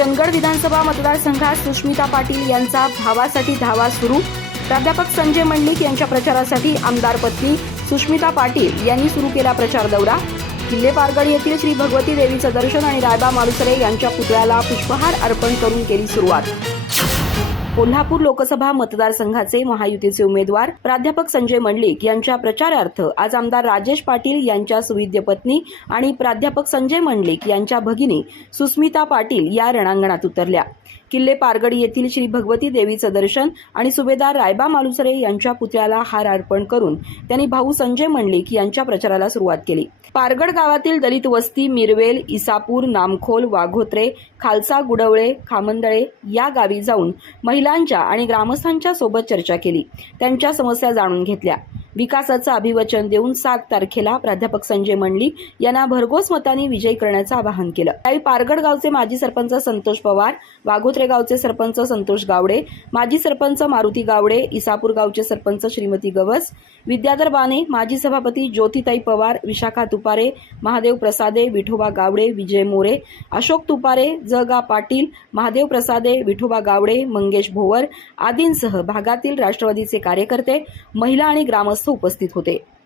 चंदगड विधानसभा मतदारसंघात सुष्मिता पाटील यांचा धावासाठी धावा सुरू. प्राध्यापक संजय मंडलिक यांच्या प्रचारासाठी आमदार पत्नी सुष्मिता पाटील यांनी सुरू केला प्रचार दौरा. किल्ले पारगड येथील श्री भगवती देवीचं दर्शन आणि रायबा मालुसरे यांच्या पुतळ्याला पुष्पहार अर्पण करून केली सुरुवात. कोल्हापूर लोकसभा मतदारसंघाचे महायुतीचे उमेदवार प्राध्यापक संजय मंडलिक यांच्या प्रचारार्थ आज आमदार राजेश पाटील यांच्या सुविद्य पत्नी आणि प्राध्यापक संजय मंडलिक यांच्या भगिनी सुस्मिता पाटील या रणांगणात उतरल्या. किल्ले पारगड येथील श्री भगवती देवीचं दर्शन आणि सुभेदार रायबा मालुसरे यांच्या पुतळ्याला हार अर्पण करून त्यांनी भाऊ संजय मंडलिक यांच्या प्रचाराला सुरुवात केली. पारगड गावातील दलित वस्ती मिरवेल इसापूर नामखोल वाघोत्रे खालसा गुडवळे खामंदळे या गावी जाऊन महिलांच्या आणि ग्रामस्थांच्या सोबत चर्चा केली. त्यांच्या समस्या जाणून घेतल्या. विकासाचं अभिवचन देऊन सात तारखेला प्राध्यापक संजय मंडली यांना भरघोस मतांनी विजयी करण्याचं आवाहन केलं. त्यावेळी पारगड गावचे माजी सरपंच संतोष पवार वाघोत्रे गावचे सरपंच संतोष गावडे माजी सरपंच मारुती गावडे इसापूर गावचे सरपंच श्रीमती गवस विद्याधर बाने माजी सभापती ज्योतिताई पवार विशाखा तुपारे महादेव प्रसादे विठोबा गावडे विजय मोरे अशोक तुपारे जगा पाटील महादेव प्रसादे विठोबा गावडे मंगेश भोवर आदींसह भागातील राष्ट्रवादीचे कार्यकर्ते महिला आणि ग्रामस्थ वाजता उपस्थित होते.